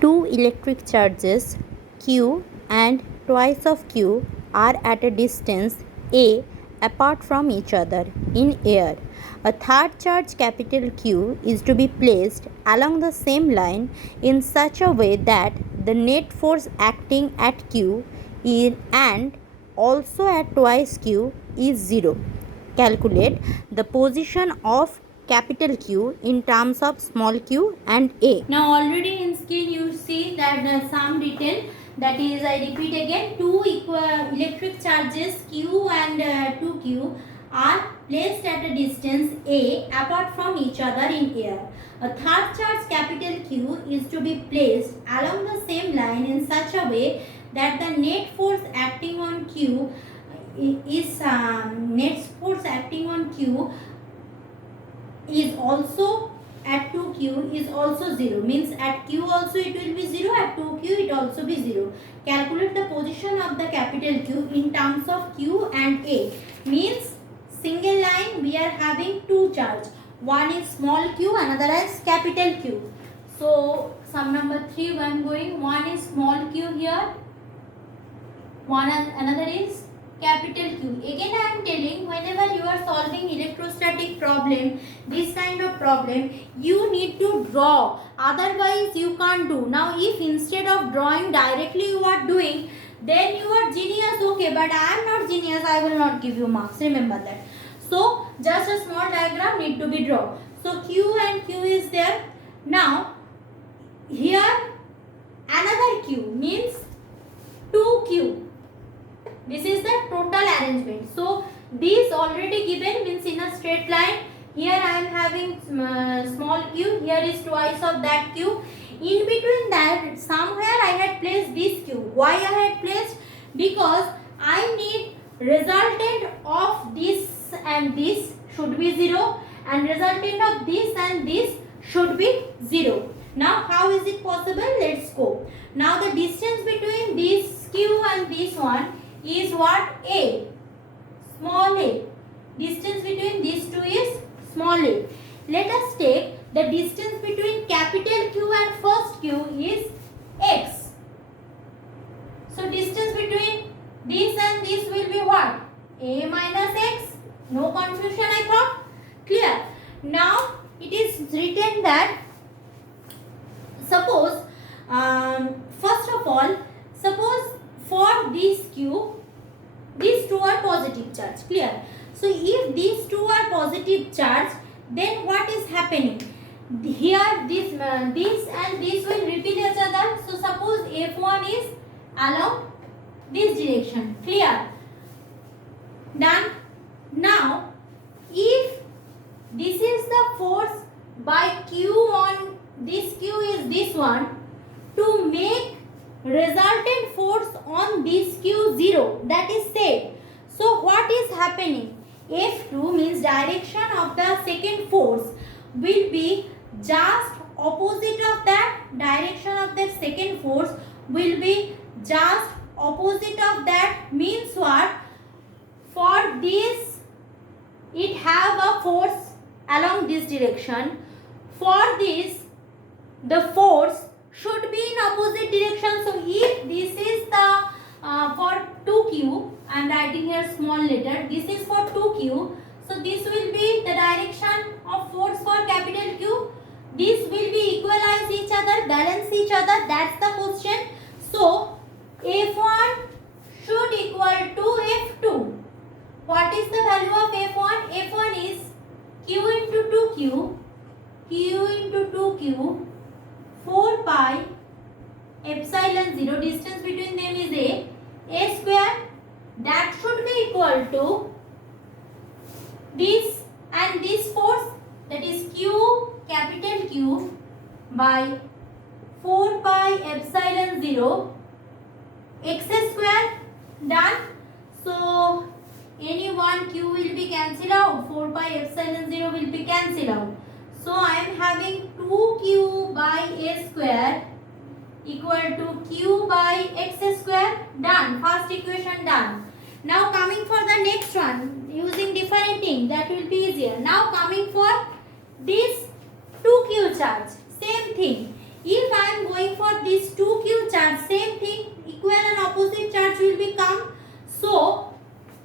Two electric charges Q and twice of Q are at a distance A apart from each other in air. A third charge capital Q is to be placed along the same line in such a way that the net force acting at Q and also at twice Q is 0. Calculate the position of capital Q in terms of small q and a. Now already in screen you see that some detail, that is, I repeat again, two electric charges Q and 2Q are placed at a distance A apart from each other in air. A third charge capital Q is to be placed along the same line in such a way that the net force acting on Q is also at 2Q is also 0, means at Q also it will be 0, at 2Q it also be 0. Calculate the position of the capital Q in terms of Q and A, means single line we are having two charge, one is small q, another is capital Q. So sum number 3 I am going, one is small q here, another is capital Q. Again I am telling, whenever you are solving electrostatic problem, this kind of problem, you need to draw, otherwise you can't do. Now if instead of drawing directly you are doing, then you are genius, okay, but I am not genius, I will not give you marks, remember that. So just a small diagram need to be drawn. So Q and Q is there. Now here another Q means 2Q. This is the total arrangement. So this already given, means in a straight line. Here I am having small q, here is twice of that q. In between that somewhere I had placed this q. Why I had placed? Because I need resultant of this and this should be 0 and resultant of this and this should be 0. Now how is it possible? Let's go. Now the distance between this q and this one is what? A, small a. Distance between these two is small a. Let us take the distance between capital Q and first q is x. So distance between this and this will be what? A minus x. No confusion, I thought. Clear? Now it is written that, suppose first of all, suppose for this q, these two are positive charge, clear? So if these two are positive charge, then what is happening? Here this and this will repeat each other. So suppose F1 is along this direction, clear? Done. Now if this is the force by Q on this Q is this one, to make resultant force on this Q 0, that is said. So what is happening? F2 means direction of the second force will be just opposite of that. Direction of the second force will be just opposite of that, means what? For this it have a force along this direction. For this the force should be in opposite direction. So if this is the for 2q, I am writing here small letter, this is for 2q, so this will be the direction of force for capital Q. This will be equalize each other, balance each other, that's the question. So F1 should equal to F2. What is the value of F1? F1 is Q into 2q, Q into 2q, 4 pi epsilon 0, distance between them is a square, that should be equal to this and this force, that is Q, capital Q, by 4 pi epsilon 0 x square. Done. So any one q will be cancelled out, 4 pi epsilon 0 will be cancelled out. So I am having 2q by a square equal to q by x square. Done. First equation done. Now coming for the next one, using different thing, that will be easier. Now coming for this 2q charge, same thing. If I am going for these 2q charge, same thing, equal and opposite charge will become. So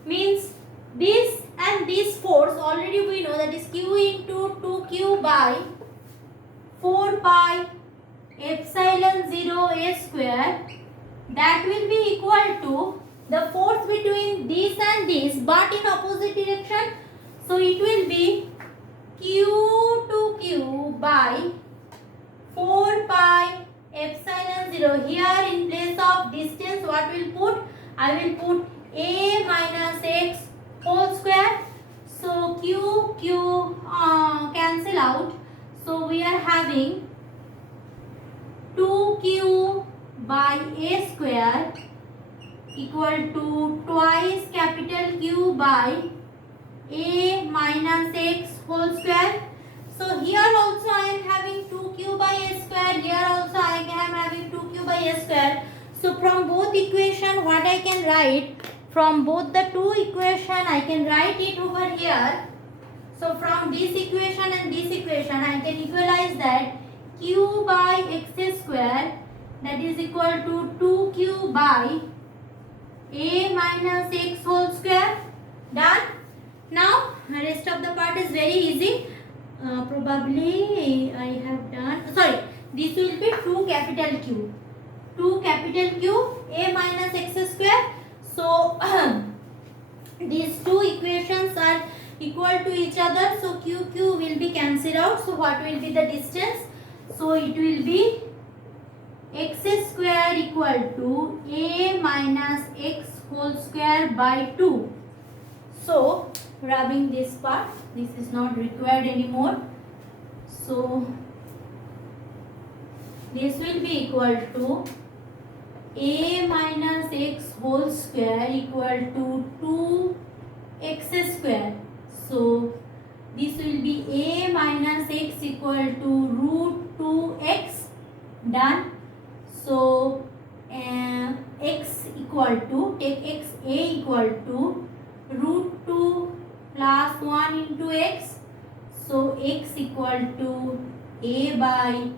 means this and this force, already we know that is q into 2q by 4 pi epsilon 0 a square, that will be equal to the force between this and this but in opposite direction. So it will be q to q by 4 pi epsilon 0. Here in place of distance what will put? I will put a minus x whole square. So q cancel out. So we are having 2q by a square equal to twice capital Q by a minus x whole square. So here also I am having 2q by a square. Here also I am having 2q by a square. So from both equation what I can write? From both the two equation I can write it over here. So from this equation and this equation I can equalize that q by x square, that is equal to 2q by a minus x whole square. Done. Now rest of the part is very easy. Probably I have done, sorry, this will be 2 capital Q. 2 capital Q a minus x square. So these two equations are equal to each other. So q will be cancelled out. So what will be the distance? So it will be x square equal to a minus x whole square by 2. So rubbing this part, this is not required anymore. So this will be equal to a minus x whole square equal to 2x square. So this will be a minus x equal to root 2x. Done. So x equal to, take x, a equal to root 2 plus 1 into x. So x equal to a by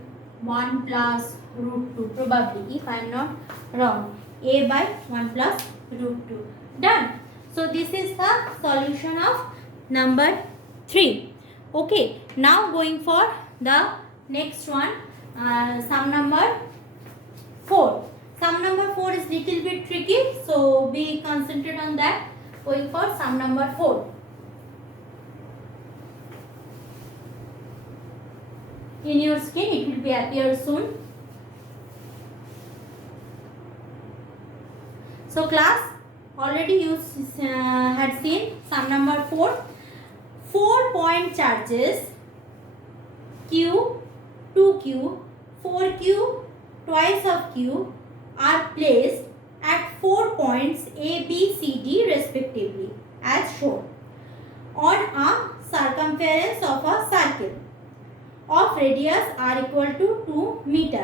1 plus root 2, probably, if I am not wrong, a by 1 plus root 2. Done. So this is the solution of number 3. Okay, now going for the next one, sum number 4. Sum number 4 is little bit tricky, so be concentrate on that. Going for sum number 4. In your screen it will be appear soon. So class, already you had seen sum number 4. 4 point charges Q, 2Q, 4Q, twice of Q are placed at 4 points A, B, C, D respectively as shown on a circumference of a circle of radius r equal to 2 meter.